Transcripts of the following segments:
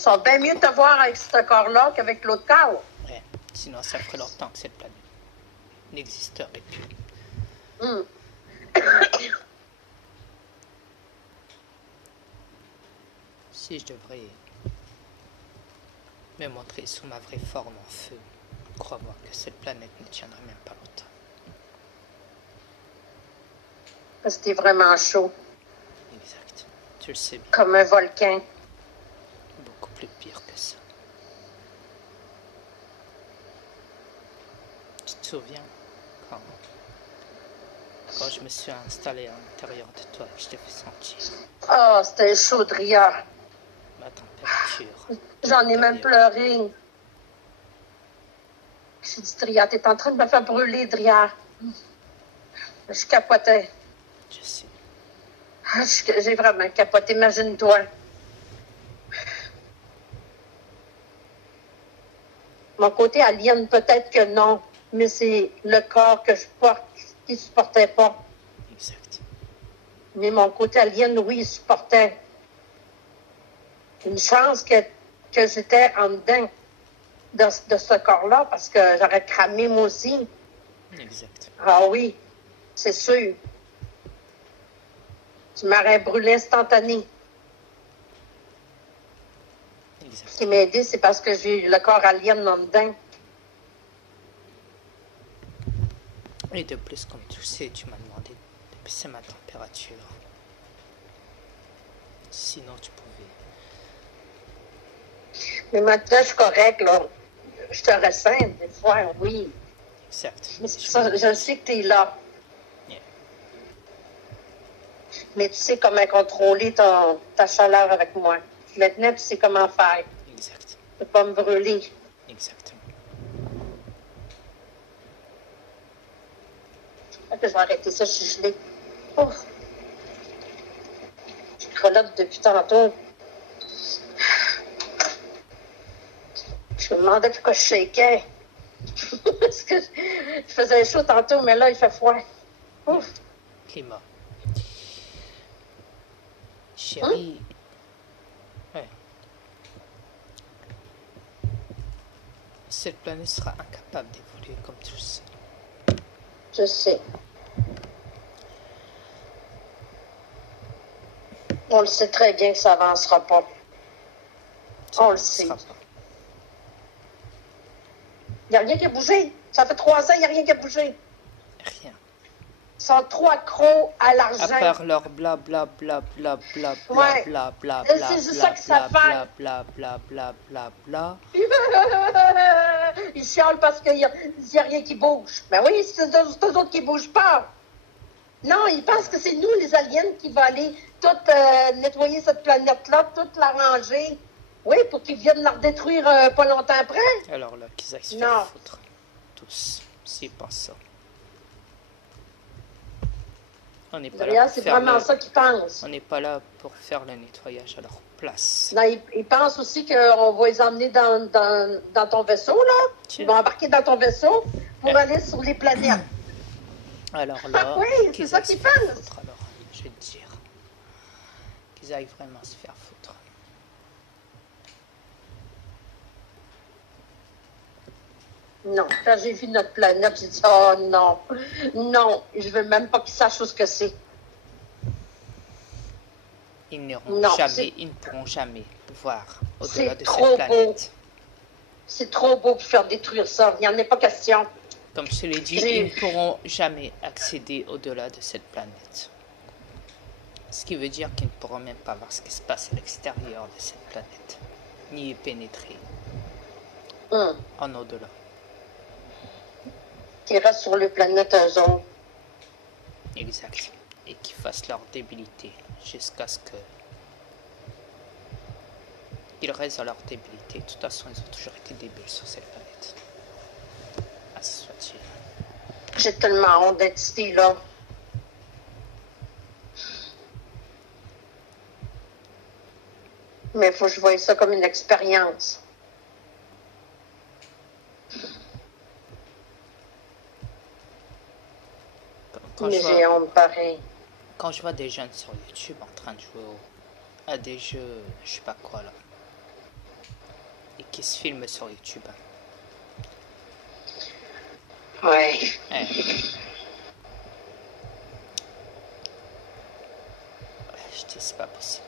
Ils sont bien mieux de te voir avec ce corps-là qu'avec l'autre corps. Ouais. Sinon, ça ferait longtemps que cette planète n'existerait plus. Hum. Si je devrais me montrer sous ma vraie forme en feu, crois-moi que cette planète ne tiendrait même pas longtemps. Parce que t'es vraiment chaud. Exact. Tu le sais bien. Comme un volcan. Beaucoup plus pire que ça. Tu te souviens quand je me suis installé à l'intérieur de toi et que je t'ai fait sentir Ah, c'était chaud, Dria. ma température? J'en ai même pleuré. J'ai dit, Dria, t'es en train de me faire brûler, Dria. Je capotais. Je sais. J'ai vraiment capoté, imagine-toi. Mon côté alien, peut-être que non, mais c'est le corps que je porte qui ne supportait pas. Exact. Mais mon côté alien, oui, il supportait. Une chance que j'étais en dedans de ce corps-là, parce que j'aurais cramé moi aussi. Exact. Ah oui, c'est sûr. Tu m'aurais brûlé instantané. Exact. Ce qui m'a aidé, c'est parce que j'ai eu le corps alien en dedans. Et de plus, comme tu sais, tu m'as demandé de baisser ma température. Sinon, tu pouvais. Mais maintenant, je suis correcte, là. Je te ressens des fois, oui. Exact. Mais ça, je sais que tu es là. Yeah. Mais tu sais comment contrôler ta chaleur avec moi. Maintenant, tu sais comment faire. Exact. Ne pas me brûler. Exactement. Je vais arrêter ça, je suis gelée. Ouf. Je grelotte depuis tantôt. Je me demandais pourquoi je shakeais. Parce que je faisais chaud tantôt, mais là, il fait froid. Ouf. Climat. Chérie. Ouais. Cette planète sera incapable d'évoluer comme tu le sais. Je sais. On le sait très bien que ça avancera pas. On le sait. Il n'y a rien qui a bougé. Ça fait 3 ans, il n'y a rien qui a bougé. Rien. Ils sont trop accros à l'argent. À part leur bla bla bla bla bla bla Ouais. bla bla C'est bla juste bla ça qu'ils savent bla faire. bla bla bla bla bla. Ils chialent parce qu'il n'y a rien qui bouge. Ben oui, c'est eux autres qui ne bougent pas. Non, ils pensent que c'est nous, les aliens, qui va aller tout nettoyer cette planète-là, tout l'arranger. Oui, pour qu'ils viennent la redétruire pas longtemps après. Alors là, qu'ils aillent se Non. faire foutre. Tous, s'ils pensent ça. On n'est pas là D'ailleurs, pour c'est faire vraiment le... ça qu'ils pensent. On n'est pas là pour faire le nettoyage à leur place. Non, ils pensent aussi qu'on va les emmener dans ton vaisseau, là. Tiens. Ils vont embarquer dans ton vaisseau pour aller sur les planètes. Alors là, Oui, c'est qu'ils ça aillent se qu'ils faire pensent. foutre, alors, je vais te dire. Qu'ils aillent vraiment se faire foutre. Non, quand j'ai vu notre planète, j'ai dit, oh non, non, je veux même pas qu'ils sachent ce que c'est. Ils n'iront Non, jamais, ils ne pourront jamais voir au-delà c'est de trop cette planète. C'est trop beau pour faire détruire ça. Il n'y en a pas question. Comme je te l'ai dit, J'ai- ils ne pourront jamais accéder au-delà de cette planète. Ce qui veut dire qu'ils ne pourront même pas voir ce qui se passe à l'extérieur de cette planète, ni y pénétrer en au-delà. Qui restent sur les planètes eux autres. Exact. Et qu'ils fassent leur débilité jusqu'à ce que ils restent à leur débilité. De toute façon, ils ont toujours été débiles sur cette planète. Ainsi soit-il. J'ai tellement honte d'être ici, là. Mais il faut que je voie ça comme une expérience. Mais j'ai honte pareil. Quand je vois des jeunes sur YouTube en train de jouer à des jeux, je sais pas quoi là, et qui se filment sur YouTube. Ouais. Ouais. Je dis, c'est pas possible.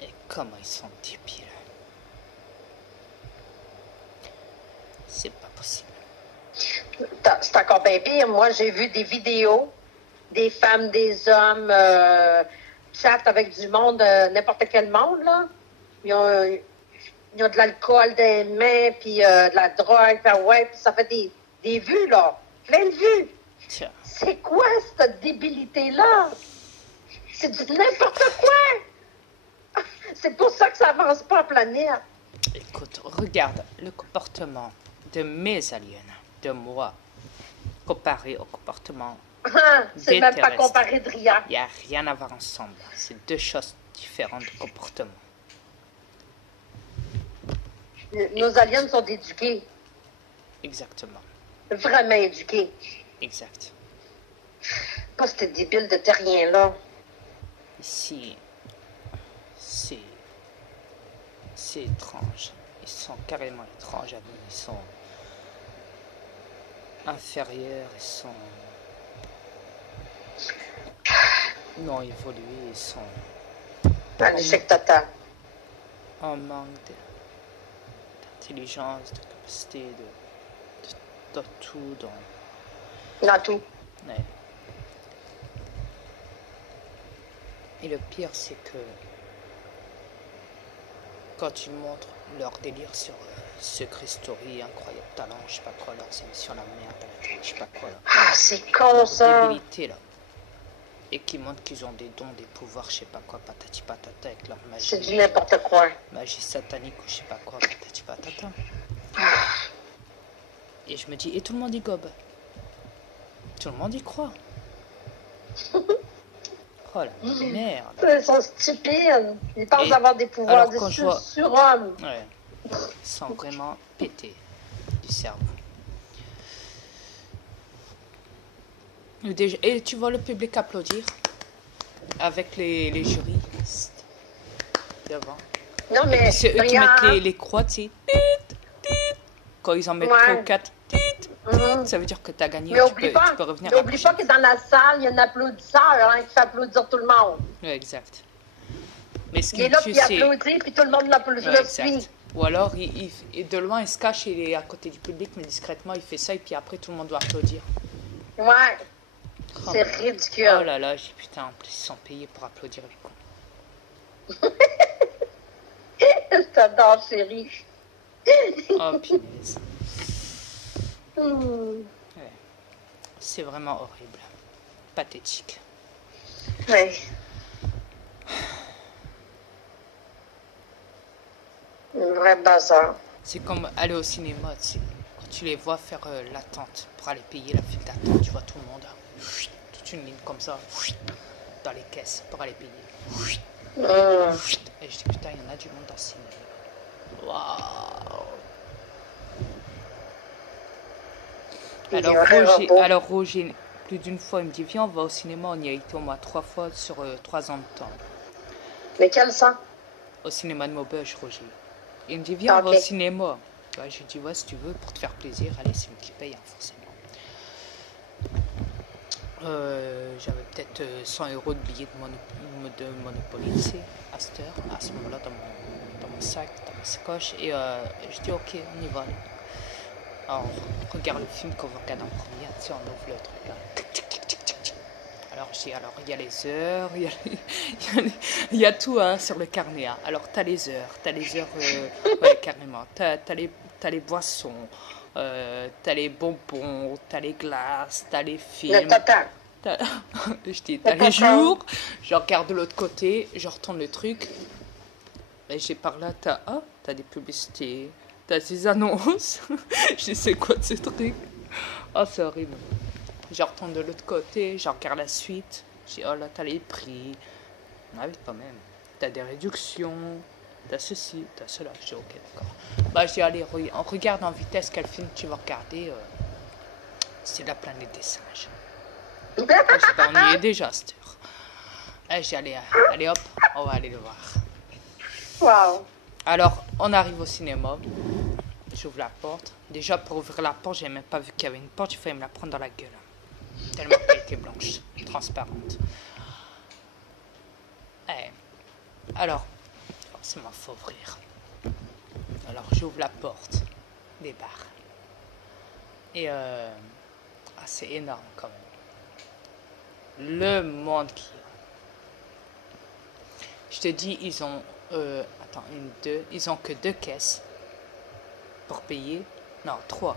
Et comment ils sont débiles. C'est pas possible. C'est encore bien pire. Moi, j'ai vu des vidéos des femmes, des hommes chatent avec du monde, n'importe quel monde, là. Ils ont de l'alcool dans les mains, puis de la drogue, puis ouais, puis ça fait des vues, là. Plein de vues. Tiens. C'est quoi cette débilité-là? C'est du n'importe quoi! C'est pour ça que ça avance pas en planète. Écoute, regarde le comportement de mes aliens, de moi, comparé au comportement C'est des même pas terrestres. comparé de rien. Il n'y a rien à voir ensemble. C'est deux choses différentes de comportement. Nos aliens sont éduqués. Exactement. Vraiment éduqués. Exact. Pas ces débiles de terriens-là. Ici, c'est étrange. Ils sont carrément étranges à nous. Ils sont inférieurs, ils sont non évolués, ils sont Un échec total. en manque d'intelligence, de capacité, de tout. Dans tout. Ouais. Et le pire, c'est que quand ils montrent leur délire sur Secret Story, Incroyable Talent, je sais pas quoi, leurs émissions, la merde, à la télé, je sais pas quoi, là. Ah, c'est con, Leur ça. débilité, là. Et qui montrent qu'ils ont des dons, des pouvoirs, je sais pas quoi, patati patata, avec leur magie. C'est du n'importe quoi. Magie satanique ou je sais pas quoi, patati patata. Et je me dis, et tout le monde y gobe. Tout le monde y croit. Oh la merde. Ils sont stupides. Ils pensent Et avoir des pouvoirs alors, de quand je vois- surhomme. Ouais. Ils sont vraiment pétés du cerveau. Et tu vois le public applaudir avec les juristes devant. Non, mais C'est eux qui regarde. mettent les croix, tu sais. Tit, tit. Quand ils en mettent Ouais. 3 ou 4, Mhm. ça veut dire que tu as gagné. Mais Tu oublie peux pas, revenir mais à la oublie pas prochaine. que dans la salle, il y a un applaudisseur hein, qui fait applaudir tout le monde. Ouais, exact. Mais ce Il qui est me là, tue, puis il c'est... applaudit, puis tout le monde l'applaudit, Ouais, le exact. suit. Ou alors, et de loin, il se cache, il est à côté du public, mais discrètement, il fait ça, et puis après, tout le monde doit applaudir. Ouais, Oh, c'est merde. ridicule. Oh là là, j'ai putain, en plus, ils sont payés pour applaudir les cons. Je t'adore, chérie. Oh, punaise. Hmm. Ouais. C'est vraiment horrible. Pathétique. Ouais. Un vrai bazar. C'est comme aller au cinéma, tu sais. Quand tu les vois faire l'attente pour aller payer la file d'attente, tu vois tout le monde, toute une ligne comme ça, dans les caisses pour aller payer. Et je dis putain, il y en a du monde dans ce cinéma. Waouh. Des vrais robots. Alors Roger, plus d'une fois, il me dit viens, on va au cinéma. On y a été au moins 3 fois sur 3 ans de temps. Lesquels, ça? Au cinéma de Maubeuge, Roger. Il me dit viens, on va Ok. au cinéma. Ouais, je lui dis ouais, si tu veux, pour te faire plaisir, allez, c'est lui qui paye, hein, forcément. J'avais peut-être 100 € de billets de Monopoly, tu sais, à ce moment-là, dans mon sac, dans ma sacoche. Et je dis ok, on y va. Alors, on regarde le film qu'on va regarder en première, tu sais, on ouvre le truc là. Alors, je dis, alors, il y a les heures, il y a tout hein, sur le carnet. Hein. Alors, t'as les heures, ouais, carrément. T'as les boissons, t'as les bonbons, t'as les glaces, t'as les Le films. total. Je dis, t'as les jours, je regarde de l'autre côté, je retourne le truc. Et j'ai par là, t'as des publicités, t'as des annonces. Je dis, c'est quoi ce truc? Oh, c'est horrible. Je retourne de l'autre côté, je regarde la suite. Je dis, oh là, t'as les prix. Ah oui, quand même. T'as des réductions, t'as ceci, t'as cela. Je dis, ok, d'accord. Bah, je dis, allez, on regarde en vitesse quel film tu vas regarder. C'est La planète des singes. Je sais pas, on y est déjà à cette heure. J'ai allé, allez hop, on va aller le voir. Wow. Alors, on arrive au cinéma. J'ouvre la porte. Déjà, pour ouvrir la porte, j'ai même pas vu qu'il y avait une porte. Il fallait me la prendre dans la gueule. Tellement qu'elle était blanche, transparente. Alors, forcément, faut ouvrir. Alors, j'ouvre la porte des bars. Et c'est énorme quand même. Le monde qui... Je te dis, ils ont... attends, ils ont que 2 caisses pour payer. Non, 3.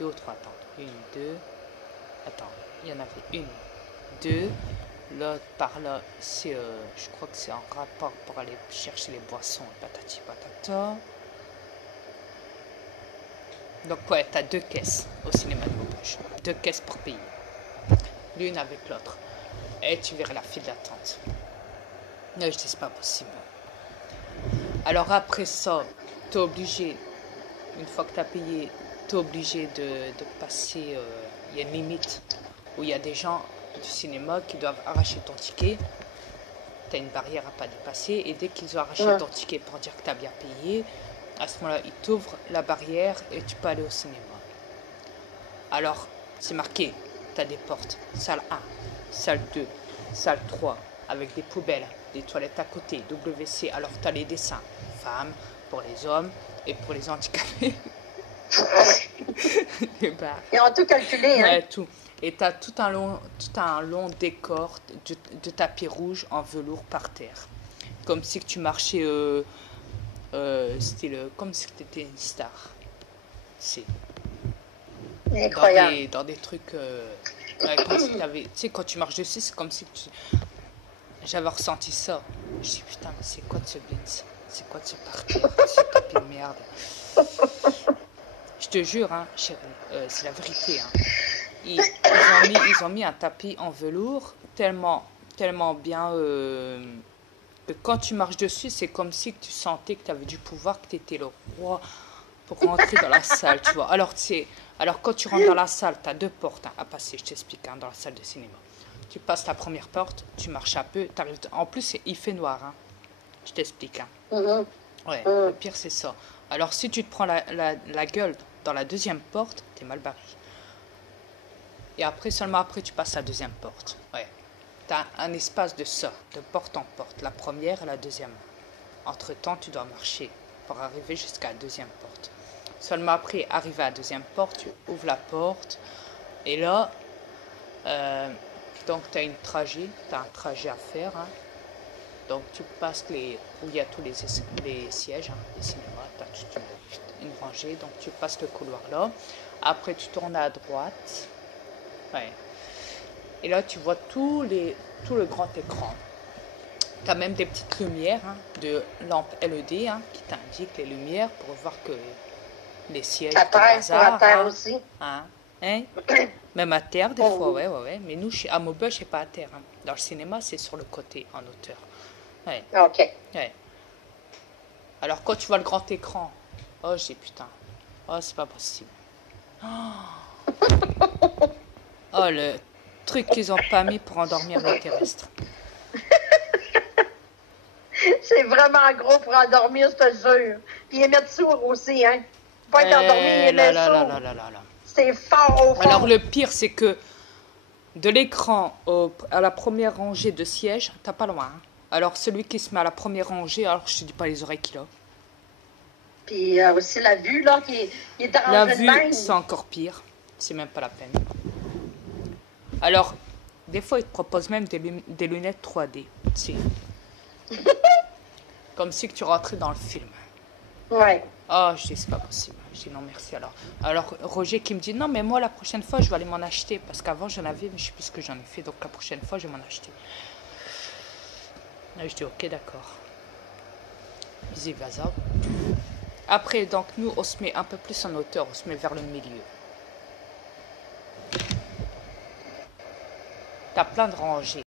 2 ou 3, attends. 1, 2. Attends, il y en avait 1, 2. L'autre par là, c'est... je crois que c'est en rapport pour aller chercher les boissons. Patati patata. Donc ouais, t'as 2 caisses au cinéma de Maubeuge. 2 caisses pour payer. L'une avec l'autre. Et tu verrais la file d'attente. Non, je dis c'est pas possible. Alors après ça, t'es obligé, une fois que t'as payé, t'es obligé de passer, il y a une limite où il y a des gens du cinéma qui doivent arracher ton ticket. T'as une barrière à pas dépasser et dès qu'ils ont arraché ton ticket pour dire que t'as bien payé, à ce moment-là, ils t'ouvrent la barrière et tu peux aller au cinéma. Alors, c'est marqué, t'as des portes, salle 1, salle 2, salle 3, avec des poubelles, des toilettes à côté, WC. Alors, tu as les dessins, femmes, pour les hommes et pour les handicapés. Ils ont tout calculé, hein? Ouais, tout. Et tu as tout un long décor de tapis rouge en velours par terre. Comme si tu marchais, comme si tu étais une star. C'est incroyable. Dans des trucs... comme si tu sais, quand tu marches dessus, c'est comme si j'avais ressenti ça. Je dis putain, mais c'est quoi de ce Benz? C'est quoi de ce parterre? Ce tapis de merde. Je te jure, hein, chérie, c'est la vérité. Hein. Ils ont mis un tapis en velours tellement bien que quand tu marches dessus, c'est comme si tu sentais que tu avais du pouvoir, que tu étais le roi pour rentrer dans la salle, tu vois. Alors quand tu rentres dans la salle, tu as 2 portes à passer, je t'explique, dans la salle de cinéma. Tu passes ta première porte, tu marches un peu, en plus il fait noir, hein. Je t'explique. Hein. Ouais, le pire c'est ça. Alors si tu te prends la gueule dans la deuxième porte, t'es mal barré. Et seulement après tu passes la deuxième porte. Ouais. T'as un espace de ça, de porte en porte, la première et la deuxième. Entre temps, tu dois marcher pour arriver jusqu'à la deuxième porte. Seulement après, arrivé à la deuxième porte, tu ouvres la porte. Et là, donc tu as un trajet à faire. Hein. Donc tu passes où il y a tous les sièges, hein, les cinémas, tu as une rangée. Donc tu passes le couloir là. Après, tu tournes à droite. Ouais. Et là, tu vois tout le grand écran. Tu as même des petites lumières, hein, de lampes LED, hein, qui t'indiquent les lumières pour voir que les sièges à terre aussi. Hein? Même à terre, des fois, ouais. Mais nous, à Maubeuge, c'est pas à terre. Hein. Dans le cinéma, c'est sur le côté, en hauteur. Ouais. OK. Ouais. Alors, quand tu vois le grand écran, oh, j'ai putain. Oh, c'est pas possible. Oh, le truc qu'ils ont pas mis pour endormir les terrestres. C'est vraiment gros pour endormir, je te jure. Puis ils mettent sourd aussi, hein. Pas être endormi, ils mettent sourd. C'est fort au fond. Alors, le pire, c'est que de l'écran à la première rangée de sièges, t'as pas loin. Hein. Alors, celui qui se met à la première rangée, alors je te dis pas les oreilles qu'il a. Puis aussi la vue, là, qui est arrangée. La vue, c'est encore pire. C'est même pas la peine. Alors, des fois, ils te proposent même des lunettes 3D. Tu sais. Comme si que tu rentrais dans le film. Ouais. Oh, je dis, c'est pas possible. Je dis non, merci alors. Alors, Roger qui me dit, non, mais moi, la prochaine fois, je vais aller m'en acheter. Parce qu'avant, j'en avais, mais je sais plus ce que j'en ai fait. Donc, la prochaine fois, je vais m'en acheter. Et je dis, ok, d'accord. Bisous, vas-y. Après, donc, nous, on se met un peu plus en hauteur. On se met vers le milieu. T'as plein de rangées.